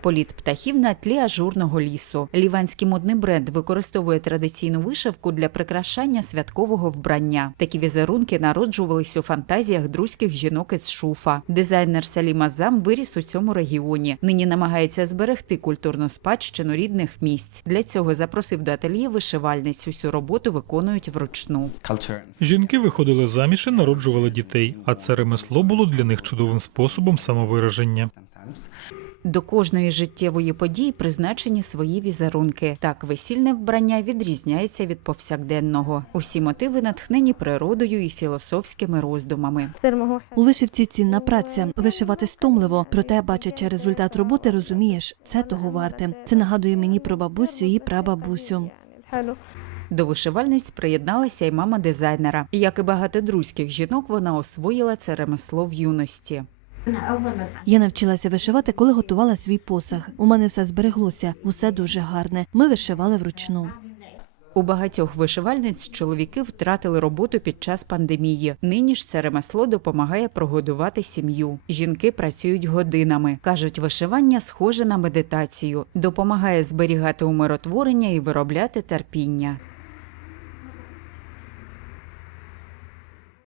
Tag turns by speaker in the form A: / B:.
A: Політ птахів на тлі ажурного лісу. Ліванський модний бренд використовує традиційну вишивку для прикрашання святкового вбрання. Такі візерунки народжувались у фантазіях друзьких жінок із шуфа. Дизайнер Салім Азам виріс у цьому регіоні. Нині намагається зберегти культурну спадщину рідних місць. Для цього запросив до ательє вишивальниць. Усю роботу виконують вручну. Жінки виходили заміж і народжували дітей, а це ремесло було для них чудовим способом самовираження.
B: До кожної життєвої події призначені свої візерунки. Так, весільне вбрання відрізняється від повсякденного. Усі мотиви натхнені природою і філософськими роздумами.
C: У вишивці цінна праця. Вишивати стомливо, проте, бачачи результат роботи, розумієш, це того варте. Це нагадує мені про бабусю і прабабусю.
B: До вишивальниць приєдналася й мама дизайнера. Як і багато друзьких жінок, вона освоїла це ремесло в юності.
D: Я навчилася вишивати, коли готувала свій посаг. У мене все збереглося, усе дуже гарне. Ми вишивали вручну.
B: У багатьох вишивальниць чоловіки втратили роботу під час пандемії. Нині ж це ремесло допомагає прогодувати сім'ю. Жінки працюють годинами. кажуть, вишивання схоже на медитацію, допомагає зберігати умиротворення і виробляти терпіння.